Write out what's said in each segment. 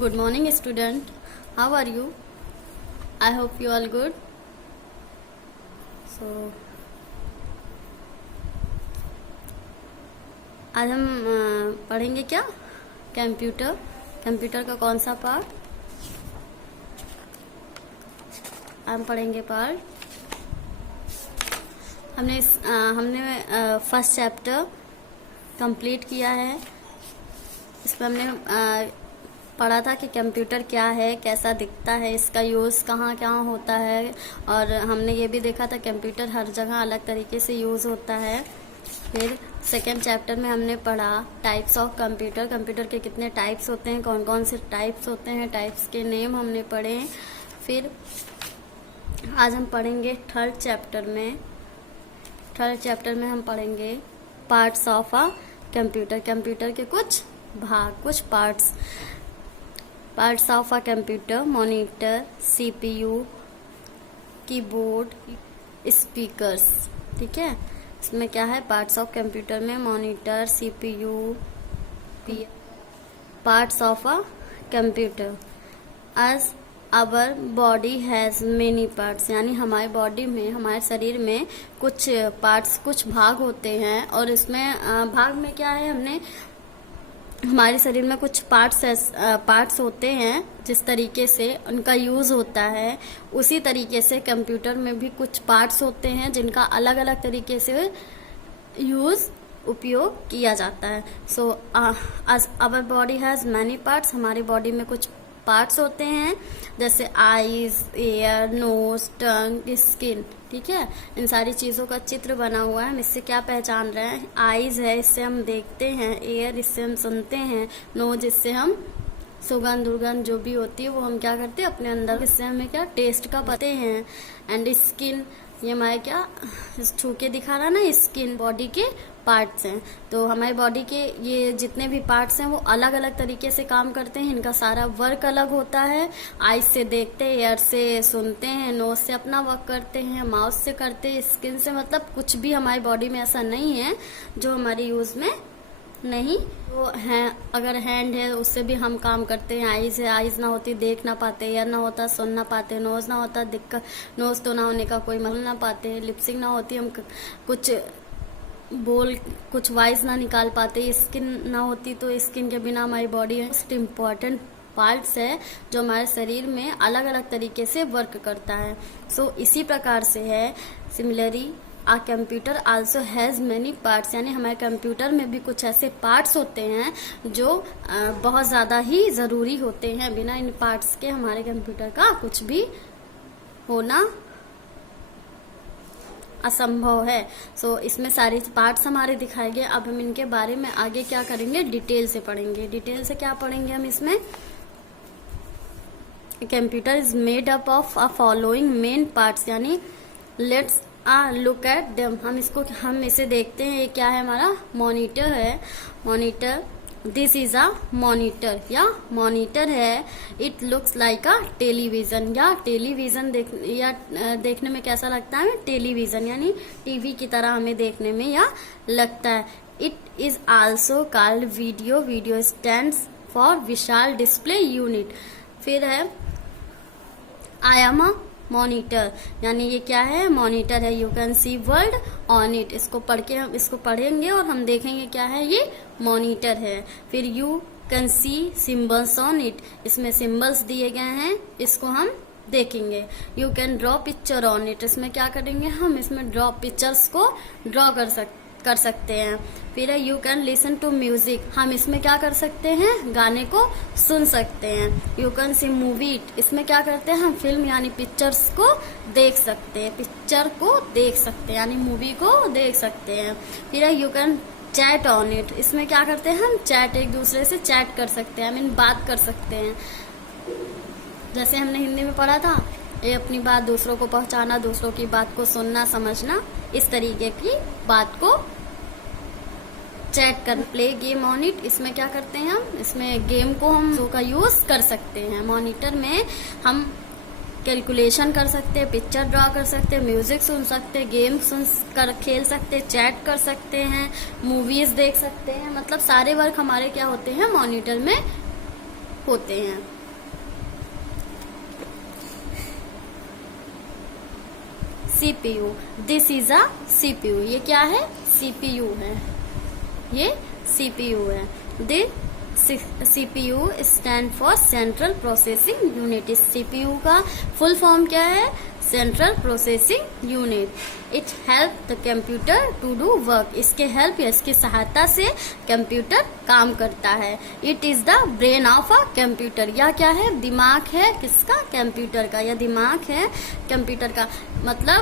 Good morning, student. How are you? I hope you all good. So, आज हम पढ़ेंगे क्या? कंप्यूटर का कौन सा पार्ट? हम पढ़ेंगे पार्ट हमने फर्स्ट चैप्टर कंप्लीट किया है। इसमें हमने पढ़ा था कि कंप्यूटर क्या है, कैसा दिखता है, इसका यूज़ कहाँ कहाँ होता है, और हमने ये भी देखा था कंप्यूटर हर जगह अलग तरीके से यूज़ होता है। फिर सेकेंड चैप्टर में हमने पढ़ा टाइप्स ऑफ कंप्यूटर के कितने टाइप्स होते हैं, कौन कौन से टाइप्स होते हैं, टाइप्स के नेम हमने पढ़े। फिर आज हम पढ़ेंगे थर्ड चैप्टर में हम पढ़ेंगे पार्ट्स ऑफ अ कंप्यूटर के कुछ भाग, कुछ parts of a computer, monitor, CPU, keyboard, speakers. ठीक है, इसमें क्या है पार्ट्स ऑफ कंप्यूटर में monitor, CPU, parts of a computer. As our body has many parts, यानी हमारे बॉडी में, हमारे शरीर में कुछ पार्ट्स, कुछ भाग होते हैं। और इसमें भाग में क्या है, हमारे शरीर में कुछ पार्ट्स होते हैं, जिस तरीके से उनका यूज़ होता है उसी तरीके से कंप्यूटर में भी कुछ पार्ट्स होते हैं जिनका अलग अलग तरीके से उपयोग किया जाता है। सो as our body has many parts, हमारी बॉडी में कुछ पार्ट्स होते हैं जैसे आईज, एयर, नोज, टंग, स्किन। ठीक है, इन सारी चीज़ों का चित्र बना हुआ है। हम इससे क्या पहचान रहे हैं? आईज है, इससे हम देखते हैं, एयर इससे हम सुनते हैं, नोज इससे हम सुगंध दुर्गंध जो भी होती है वो हम क्या करते हैं अपने अंदर, इससे हमें क्या टेस्ट का पते हैं। एंड स्किन, ये हमारे क्या छू के दिखा रहा ना, स्किन बॉडी के पार्ट्स हैं। तो हमारी बॉडी के ये जितने भी पार्ट्स हैं वो अलग अलग तरीके से काम करते हैं, इनका सारा वर्क अलग होता है। आईज से देखते हैं, एयर से सुनते हैं, नोज से अपना वर्क करते हैं, माउथ से करते हैं, स्किन से, मतलब कुछ भी हमारी बॉडी में ऐसा नहीं है जो हमारे यूज में नहीं। तो है, अगर हैंड है उससे भी हम काम करते हैं। आईज है, आईज ना होती देख ना पाते, एयर ना होता सुन ना पाते, नोज ना होता दिक्कत, नोज तो ना होने का कोई मतलब ना पाते, लिपसिंग ना होती हम कुछ वॉइस ना निकाल पाते, स्किन ना होती तो स्किन के बिना हमारी बॉडी मोस्ट इम्पॉर्टेंट पार्ट्स है जो हमारे शरीर में अलग अलग तरीके से वर्क करता है। सो इसी प्रकार से है, similarly a computer also has many parts, यानी हमारे कंप्यूटर में भी कुछ ऐसे पार्ट्स होते हैं जो बहुत ज़्यादा ही ज़रूरी होते हैं। बिना इन पार्ट्स के हमारे कंप्यूटर का कुछ भी होना असंभव है। सो इसमें सारे पार्ट्स हमारे दिखाए गए। अब हम इनके बारे में आगे क्या करेंगे, डिटेल से पढ़ेंगे। डिटेल से क्या पढ़ेंगे हम इसमें? Computer is made up of a following main parts, यानी लेट्स लुक एट देम। हम इसे देखते हैं। ये क्या है? हमारा मॉनिटर है। Monitor, this is a monitor, या मॉनिटर है। It looks like a television, या टेलीविजन देखने में कैसा लगता है? टेलीविजन यानी टीवी की तरह हमें देखने में या लगता है। It is also called video stands for Vishal display unit. फिर है आई एम अ मॉनिटर, यानी ये क्या है? मॉनिटर है। You can see word on it, इसको पढ़ के हम इसको पढ़ेंगे और हम देखेंगे क्या है, ये मॉनिटर है। फिर you can see symbols on it, इसमें सिम्बल्स दिए गए हैं, इसको हम देखेंगे। You can draw picture on it, इसमें क्या करेंगे हम? इसमें ड्रॉ पिक्चर्स को ड्रॉ कर सकते हैं। फिर है you can listen to music, हम इसमें क्या कर सकते हैं? गाने को सुन सकते हैं। You can see movie it, इसमें क्या करते हैं हम? फिल्म यानी पिक्चर्स को देख सकते हैं, पिक्चर को देख सकते हैं यानी मूवी को देख सकते हैं। फिर है you can chat on it, इसमें क्या करते हैं हम? चैट, एक दूसरे से चैट कर सकते हैं, बात कर सकते हैं। जैसे हमने हिंदी में पढ़ा था, ये अपनी बात दूसरों को पहुंचाना, दूसरों की बात को सुनना समझना, इस तरीके की बात को चैट कर। प्ले गेम ऑन इट, इसमें क्या करते हैं हम? इसमें गेम को हम का यूज कर सकते हैं। मॉनिटर में हम कैलकुलेशन कर सकते हैं, पिक्चर ड्रॉ कर सकते हैं, म्यूजिक सुन सकते हैं, गेम खेल सकते हैं, चैट कर सकते हैं, मूवीज देख सकते हैं। मतलब सारे वर्क हमारे क्या होते हैं? मॉनिटर में होते हैं। CPU, this is a CPU, ये क्या है? CPU है, ये CPU है। CPU stand for central processing unit. इस CPU का फुल फॉर्म क्या है? Central processing unit. It help the computer to do work, इसके हेल्प या इसकी सहायता से कंप्यूटर काम करता है। It is the brain of a computer, या क्या है? दिमाग है किसका? कंप्यूटर का, या दिमाग है कंप्यूटर का। मतलब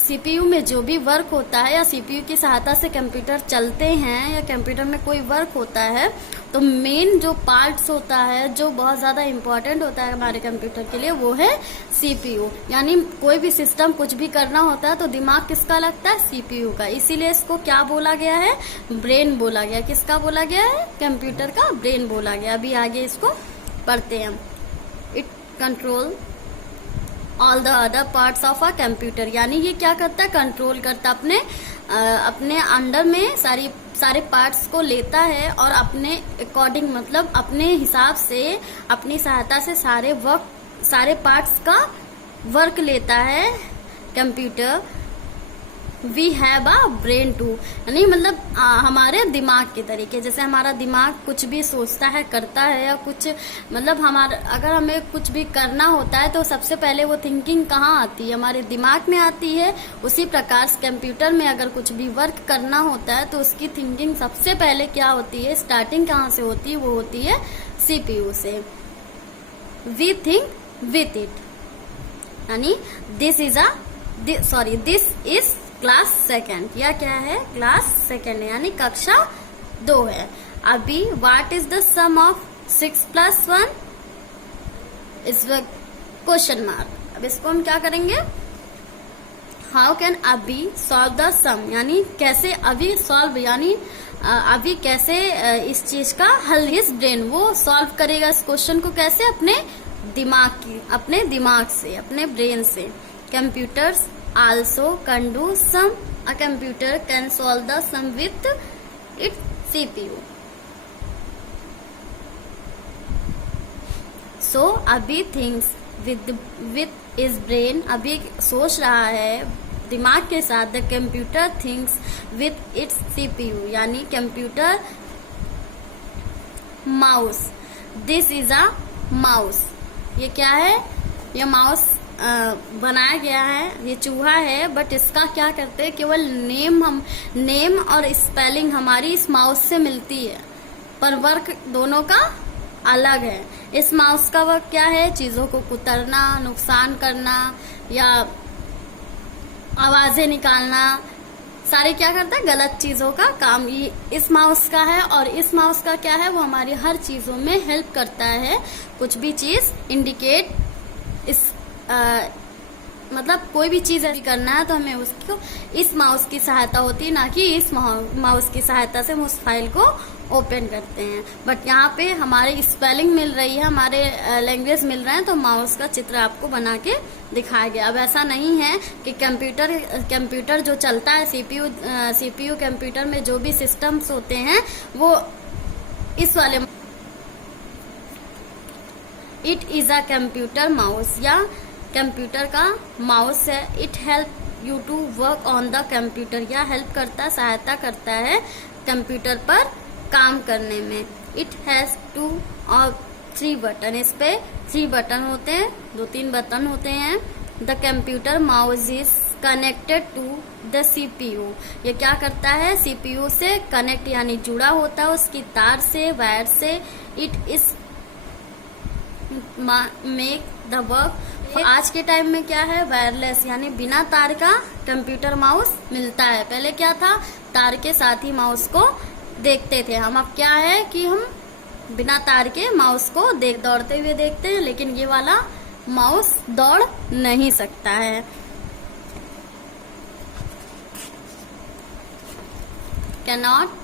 CPU में जो भी वर्क होता है या CPU की सहायता से कंप्यूटर चलते हैं या कंप्यूटर में कोई वर्क होता है, तो मेन जो पार्ट्स होता है जो बहुत ज्यादा इम्पोर्टेंट होता है हमारे कंप्यूटर के लिए, वो है CPU। यानी कोई भी सिस्टम कुछ भी करना होता है तो दिमाग किसका लगता है? CPU का। इसीलिए इसको क्या बोला गया है? ब्रेन बोला गया। किसका बोला गया है? कंप्यूटर का ब्रेन बोला गया। अभी आगे इसको पढ़ते हैं। It control all the other parts of a computer, यानी ये क्या करता है? कंट्रोल करता, अपने अंडर में सारे पार्ट्स को लेता है और अपने अकॉर्डिंग, मतलब अपने हिसाब से, अपनी सहायता से सारे पार्ट्स का वर्क लेता है computer. We have a brain too, यानी मतलब हमारे दिमाग के तरीके, जैसे हमारा दिमाग कुछ भी सोचता है, करता है, या कुछ मतलब अगर हमें कुछ भी करना होता है तो सबसे पहले वो थिंकिंग कहाँ आती है? हमारे दिमाग में आती है। उसी प्रकार कंप्यूटर में अगर कुछ भी वर्क करना होता है तो उसकी थिंकिंग सबसे पहले क्या होती है? स्टार्टिंग कहाँ से होती है? वो होती है CPU से। वी थिंक विथ इट, यानी दिस इज क्लास सेकेंड, या क्या है? क्लास सेकेंड, यानी कक्षा 2 है। अभी what is the sum of 6 + 1 is question mark. अब इसको हम क्या करेंगे? हाउ कैन अभी सॉल्व द सम, यानी कैसे अभी सॉल्व, यानी अभी कैसे इस चीज का हल, हिज ब्रेन, वो सॉल्व करेगा इस क्वेश्चन को कैसे? अपने दिमाग से, अपने ब्रेन से। Computers also can do sum, a computer can solve the sum with its CPU. So अभी thinks with his brain, अभी सोच रहा है दिमाग के साथ। the computer thinks with its CPU, यानी computer mouse. this is a mouse, ये क्या है? ये माउस बनाया गया है, ये चूहा है, बट इसका क्या करते हैं? केवल नेम और स्पेलिंग हमारी इस माउस से मिलती है, पर वर्क दोनों का अलग है। इस माउस का वर्क क्या है? चीजों को कुतरना, नुकसान करना, या आवाजें निकालना, सारे क्या करता है? गलत चीजों का काम ये इस माउस का है। और इस माउस का क्या है? वो हमारी हर चीजों में हेल्प करता है। कुछ भी चीज इंडिकेट मतलब कोई भी चीज ऐसी करना है तो हमें उसको इस माउस की सहायता होती है, ना कि इस माउस की सहायता से हम उस फाइल को ओपन करते हैं। बट यहाँ पे हमारे स्पेलिंग मिल रही है, हमारे लैंग्वेज मिल रहे हैं, तो माउस का चित्र आपको बना के दिखाया गया। अब ऐसा नहीं है कि कंप्यूटर जो चलता है, CPU कंप्यूटर में जो भी सिस्टम्स होते हैं वो इस वाले, it is a computer mouse, या कंप्यूटर का माउस है। It help you to work on the computer, या हेल्प करता, सहायता करता है कंप्यूटर पर काम करने में। इट हैज 2 और 3 बटन, इस पे 3 बटन होते हैं, 2-3 बटन होते हैं। The computer mouse is connected to the CPU, ये क्या करता है? CPU से कनेक्ट, यानी जुड़ा होता है उसकी तार से, वायर से। It is make the work. आज के टाइम में क्या है? वायरलेस, यानी बिना तार का कंप्यूटर माउस मिलता है। पहले क्या था? तार के साथ ही माउस को देखते थे हम। अब क्या है कि हम बिना तार के माउस को दौड़ते हुए देखते हैं, लेकिन ये वाला माउस दौड़ नहीं सकता है। कैनॉट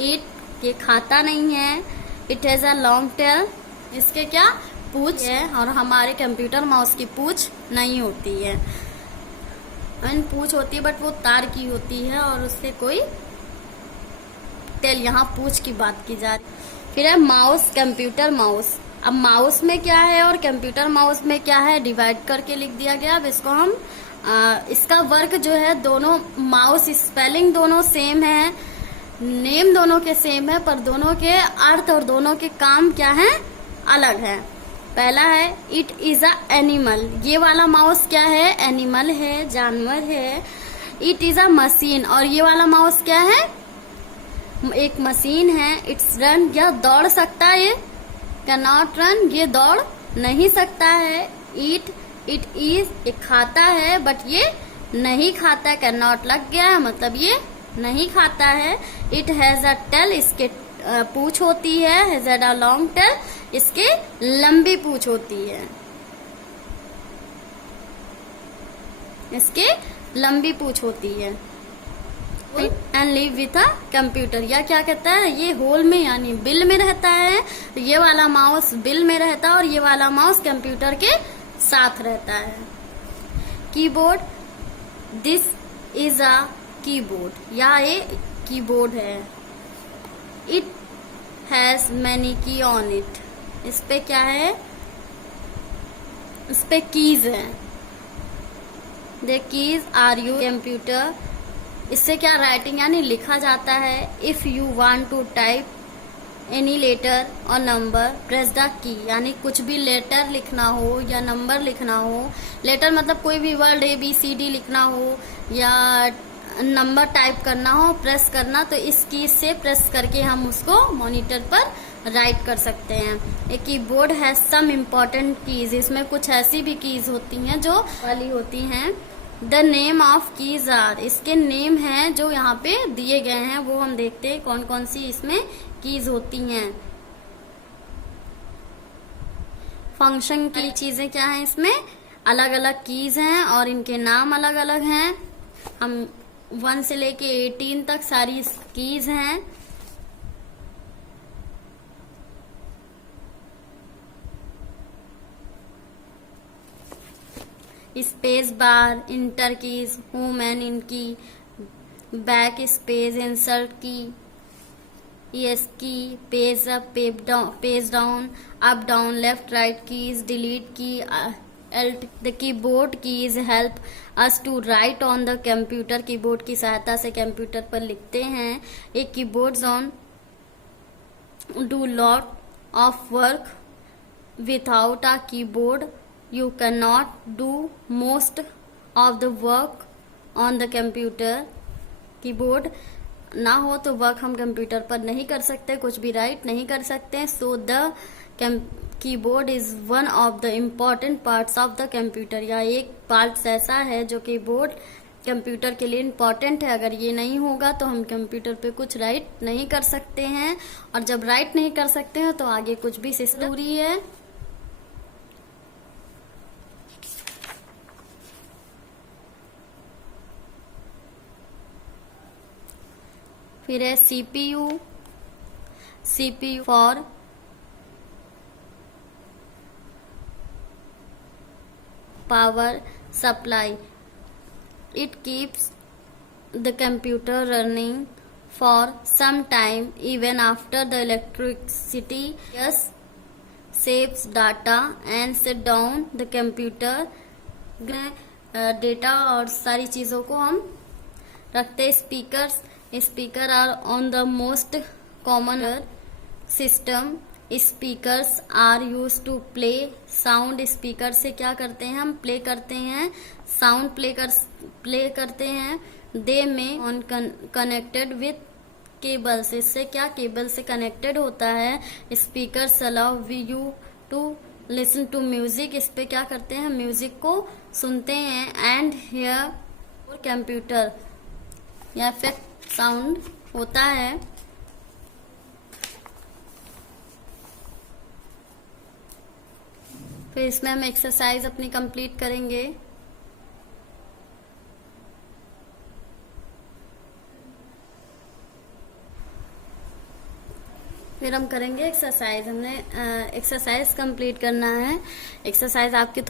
ईट, ये खाता नहीं है। It has a long tail, इसके क्या? पूंछ है, और हमारे कंप्यूटर माउस की पूंछ नहीं होती है। पूंछ होती है बट वो तार की होती है और उससे कोई टेल, यहाँ पूंछ की बात की जा रही। फिर है माउस, कंप्यूटर माउस। अब माउस में क्या है और कंप्यूटर माउस में क्या है डिवाइड करके लिख दिया गया। अब इसको हम इसका वर्क जो है, दोनों माउस स्पेलिंग दोनों सेम है, नेम दोनों के सेम है, पर दोनों के अर्थ और दोनों के काम क्या है, अलग है। पहला है इट इज अ एनिमल। ये वाला माउस क्या है, एनिमल है, जानवर है। It is a machine. और ये वाला माउस क्या है, एक मशीन है। इट्स रन, यह दौड़ सकता है। कैन नॉट रन, ये दौड़ नहीं सकता है। इट इज, एक खाता है बट ये नहीं खाता है। कैन नॉट लग गया है, मतलब ये नहीं खाता है। इट हैज अ टेल, इसके पूछ होती है। हैज अ लॉन्ग टेल, इसके लंबी पूछ होती है, इसके लंबी पूछ होती है। And live with a computer, या क्या कहता है, ये होल में यानी बिल में रहता है। ये वाला माउस बिल में रहता है और ये वाला माउस कंप्यूटर के साथ रहता है। Keyboard, this is a keyboard, या ये कीबोर्ड है। It has many key on it, इस पे क्या है, इस पे कीज है। The keys are you computer, इससे क्या राइटिंग यानी लिखा जाता है। If you want to type any letter और नंबर प्रेस द की, यानी कुछ भी लेटर लिखना हो या नंबर लिखना हो, लेटर मतलब कोई भी वर्ड ABCD लिखना हो या नंबर टाइप करना हो, प्रेस करना, तो इस की से प्रेस करके हम उसको मॉनिटर पर राइट कर सकते हैं। एक कीबोर्ड है सम इम्पोर्टेंट कीज, इसमें कुछ ऐसी भी कीज होती हैं जो वाली होती हैं। The name of keys are, इसके नेम हैं जो यहाँ पे दिए गए हैं, वो हम देखते हैं कौन कौन सी इसमें कीज होती हैं। फंक्शन की चीजें क्या हैं, इसमें अलग अलग कीज हैं और इनके नाम अलग अलग हैं। हम 1 से लेके 18 तक सारी कीज हैं। Space bar, enter keys, home end in key, back space, insert key, ES key, page up, page down, up down, left right keys, delete key, Alt। The keyboard keys help us to write on the computer, keyboard की सहायता से computer पर लिखते हैं। एक keyboard on do lot of work without a keyboard, you cannot do most of the work on the computer। Keyboard ना हो तो वर्क हम कंप्यूटर पर नहीं कर सकते, कुछ भी राइट नहीं कर सकते। So the keyboard is one of the important parts of the computer, या एक पार्ट ऐसा है जो कीबोर्ड कंप्यूटर के लिए इम्पॉर्टेंट है। अगर ये नहीं होगा तो हम कंप्यूटर पे कुछ राइट नहीं कर सकते हैं, और जब राइट नहीं कर सकते हैं तो आगे कुछ भी सिस्टम जरूरी है। फिर है CPU, CPU for power supply. It keeps the computer running for some time even after the electricity, yes saves data and set down the computer. Data और सारी चीजों को हम रखते। Speakers, speaker are on the most common system. Speakers are use to play sound, speaker से क्या करते हैं हम, प्ले करते हैं, साउंड प्ले करते हैं। दे में ऑन कनेक्टेड विथ केबल्स, इससे क्या केबल से कनेक्टेड होता है। Speakers allow you to listen to music, इस पे क्या करते हैं, म्यूजिक को सुनते हैं। एंड हियर कंप्यूटर या इफेक्ट साउंड होता है। फिर इसमें हम एक्सरसाइज अपनी कंप्लीट करेंगे। फिर हम करेंगे एक्सरसाइज। हमने एक्सरसाइज कंप्लीट करना है। एक्सरसाइज आपकी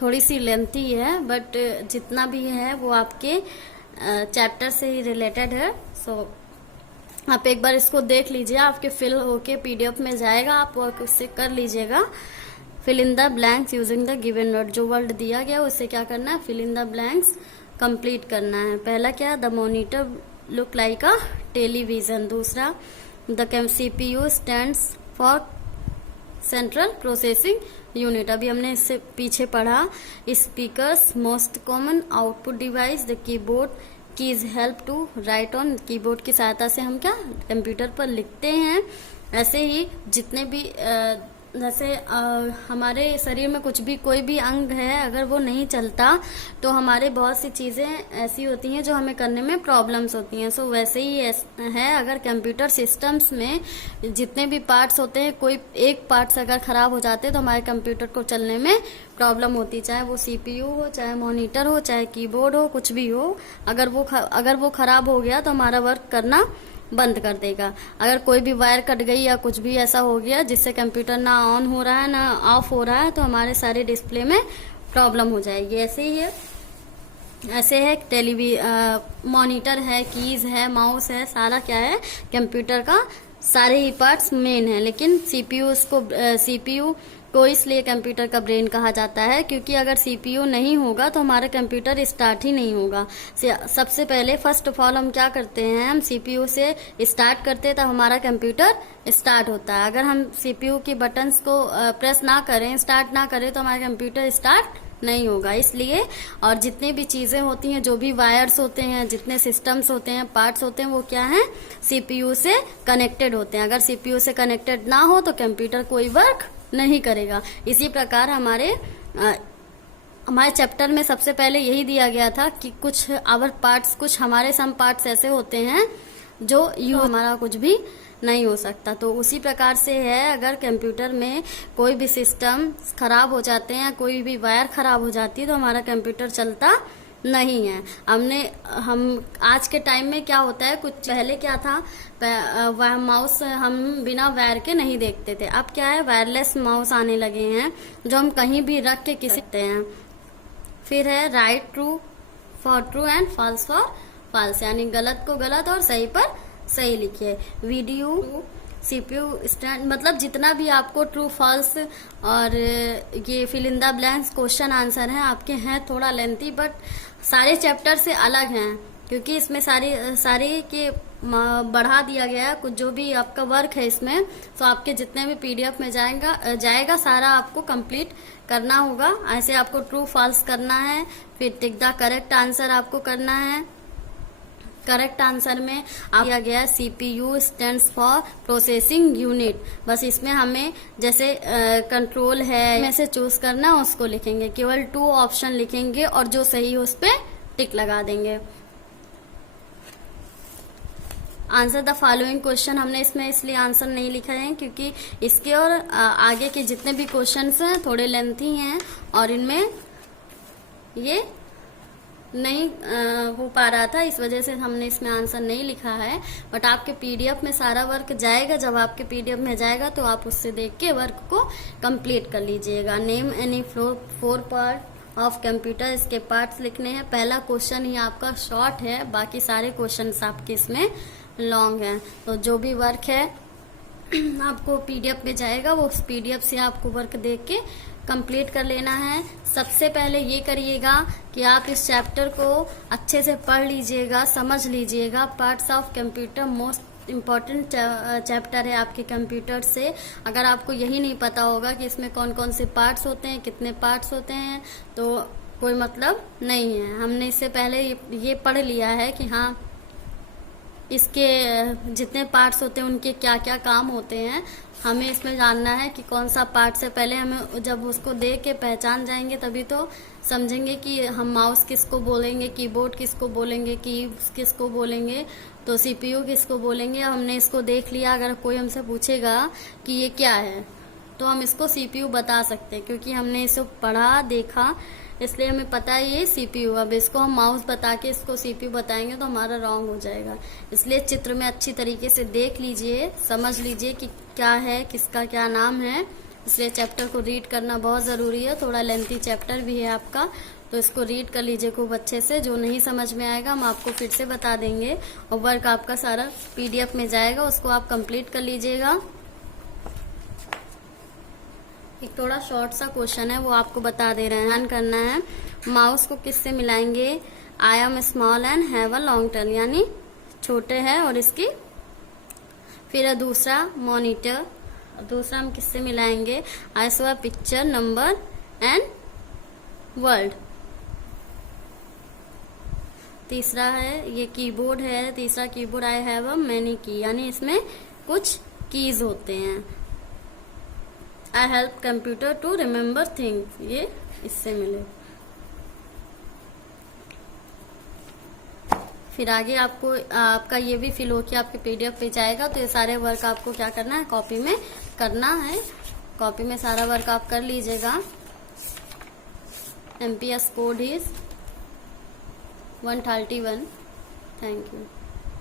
थोड़ी सी लेंथी है, बट जितना भी है वो आपके चैप्टर से ही रिलेटेड है। सो आप एक बार इसको देख लीजिए, आपके फिल होके पीडीएफ में जाएगा, आप वर्क उससे कर लीजिएगा। Fill in the blanks using the given word, जो वर्ड दिया गया उससे क्या करना है, fill in the blanks complete करना है। पहला क्या, the monitor look like a television. दूसरा, the CPU stands for central processing unit, अभी हमने इससे पीछे पढ़ा। Speakers most common output device, the keyboard keys help to write on, keyboard की सहायता से हम क्या कंप्यूटर पर लिखते हैं। ऐसे ही जितने भी जैसे हमारे शरीर में कुछ भी कोई भी अंग है, अगर वो नहीं चलता तो हमारे बहुत सी चीजें ऐसी होती हैं जो हमें करने में प्रॉब्लम्स होती हैं। सो वैसे ही है, अगर कंप्यूटर सिस्टम्स में जितने भी पार्ट्स होते हैं, कोई एक पार्ट्स अगर खराब हो जाते हैं तो हमारे कंप्यूटर को चलने में प्रॉब्लम होती है, चाहे वो CPU हो, चाहे मॉनिटर हो, चाहे कीबोर्ड हो, कुछ भी हो। अगर वो खराब हो गया तो हमारा वर्क करना बंद कर देगा। अगर कोई भी वायर कट गई या कुछ भी ऐसा हो गया जिससे कंप्यूटर ना ऑन हो रहा है ना ऑफ हो रहा है, तो हमारे सारे डिस्प्ले में प्रॉब्लम हो जाएगी। ऐसे ही है, ऐसे है मॉनिटर है, कीज है, माउस है, सारा क्या है कंप्यूटर का, सारे ही पार्ट्स मेन है। लेकिन CPU को इसलिए कंप्यूटर का ब्रेन कहा जाता है क्योंकि अगर CPU नहीं होगा तो हमारा कंप्यूटर स्टार्ट ही नहीं होगा। सबसे पहले फर्स्ट ऑफ ऑल हम क्या करते हैं, हम CPU से स्टार्ट करते हैं तब हमारा कंप्यूटर स्टार्ट होता है। अगर हम CPU की बटन्स को प्रेस ना करें, स्टार्ट ना करें, तो हमारा कंप्यूटर स्टार्ट नहीं होगा। इसलिए और जितनी भी चीजें होती हैं, जो भी वायर्स होते हैं, जितने सिस्टम्स होते हैं, पार्ट्स होते हैं, वो क्या हैं, CPU से कनेक्टेड होते हैं। अगर CPU से कनेक्टेड ना हो तो कंप्यूटर कोई वर्क नहीं करेगा। इसी प्रकार हमारे चैप्टर में सबसे पहले यही दिया गया था कि कुछ आवर पार्ट्स, कुछ हमारे सम पार्ट्स ऐसे होते हैं जो हमारा कुछ भी नहीं हो सकता। तो उसी प्रकार से है, अगर कंप्यूटर में कोई भी सिस्टम खराब हो जाते हैं, कोई भी वायर खराब हो जाती है, तो हमारा कंप्यूटर चलता नहीं है। हम आज के टाइम में क्या होता है, कुछ पहले क्या था, माउस हम बिना वायर के नहीं देखते थे। अब क्या है, वायरलेस माउस आने लगे हैं जो हम कहीं भी रख के किसी हैं। फिर है write true for true and false for false, यानी गलत को गलत और सही पर सही लिखिए। वीडियो CPU स्टैंड, मतलब जितना भी आपको ट्रू फॉल्स और ये fill in the blanks question answer है आपके हैं थोड़ा लेंथी, बट सारे चैप्टर से अलग हैं क्योंकि इसमें सारे के बढ़ा दिया गया है। कुछ जो भी आपका वर्क है इसमें, तो आपके जितने भी PDF में जाएगा सारा आपको कंप्लीट करना होगा। ऐसे आपको ट्रू फॉल्स करना है, फिर टिक द करेक्ट आंसर आपको करना है। करेक्ट आंसर में दिया गया CPU stands for processing unit. बस इसमें हमें जैसे कंट्रोल है में से चूज करना, उसको लिखेंगे, केवल 2 ऑप्शन लिखेंगे और जो सही हो उस पे टिक लगा देंगे। आंसर द फॉलोइंग क्वेश्चन, हमने इसमें इसलिए आंसर नहीं लिखा है क्योंकि इसके और आगे के जितने भी क्वेश्चंस हैं थोड़े लेंथी हैं और इनमें ये नहीं हो पा रहा था, इस वजह से हमने इसमें आंसर नहीं लिखा है। बट आपके PDF में सारा वर्क जाएगा, जब आपके PDF में जाएगा तो आप उससे देख के वर्क को कंप्लीट कर लीजिएगा। Name any 4 part of computer, इसके पार्ट्स लिखने हैं। पहला क्वेश्चन ही आपका शॉर्ट है, बाकी सारे क्वेश्चन आपके इसमें लॉन्ग हैं। तो जो भी वर्क है आपको PDF में जाएगा, वो उस PDF से आपको वर्क देख के कंप्लीट कर लेना है। सबसे पहले ये करिएगा कि आप इस चैप्टर को अच्छे से पढ़ लीजिएगा, समझ लीजिएगा। Parts of computer most important chapter है आपके कंप्यूटर से। अगर आपको यही नहीं पता होगा कि इसमें कौन कौन से पार्ट्स होते हैं, कितने पार्ट्स होते हैं, तो कोई मतलब नहीं है। हमने इससे पहले ये पढ़ लिया है कि हाँ इसके जितने पार्ट्स होते हैं उनके क्या क्या काम होते हैं। हमें इसमें जानना है कि कौन सा पार्ट से पहले हमें जब उसको देख के पहचान जाएंगे तभी तो समझेंगे कि हम माउस किसको बोलेंगे, कीबोर्ड किसको बोलेंगे, कीज किसको बोलेंगे, तो CPU किसको बोलेंगे। हमने इसको देख लिया, अगर कोई हमसे पूछेगा कि ये क्या है तो हम इसको CPU बता सकते हैं क्योंकि हमने इसे पढ़ा देखा, इसलिए हमें पता है ये CPU। अब इसको हम माउस बता के इसको CPU बताएंगे तो हमारा रॉन्ग हो जाएगा। इसलिए चित्र में अच्छी तरीके से देख लीजिए, समझ लीजिए कि क्या है, किसका क्या नाम है। इसलिए चैप्टर को रीड करना बहुत ज़रूरी है, थोड़ा लेंथी चैप्टर भी है आपका, तो इसको रीड कर लीजिए खूब अच्छे से। जो नहीं समझ में आएगा हम आपको फिर से बता देंगे, और वर्क आपका सारा PDF में जाएगा, उसको आप कंप्लीट कर लीजिएगा। एक थोड़ा शॉर्ट सा क्वेश्चन है, वो आपको बता दे रहे हैं। करना है, माउस को किससे मिलाएंगे? I am small and have a long tail, यानी छोटे है और इसकी। फिर है दूसरा मॉनिटर, दूसरा हम किससे मिलाएंगे? I saw a picture, number and word. तीसरा है ये कीबोर्ड है, तीसरा keyboard I have a many key, यानी इसमें कुछ कीज होते हैं। I help computer to remember things, ये इससे मिले। फिर आगे आपको आपका ये भी फिल हो कि आपके PDF पे जाएगा, तो ये सारे वर्क आपको क्या करना है? कॉपी में करना है। कॉपी में सारा वर्क आप कर लीजिएगा। MPS code is 131। Thank you.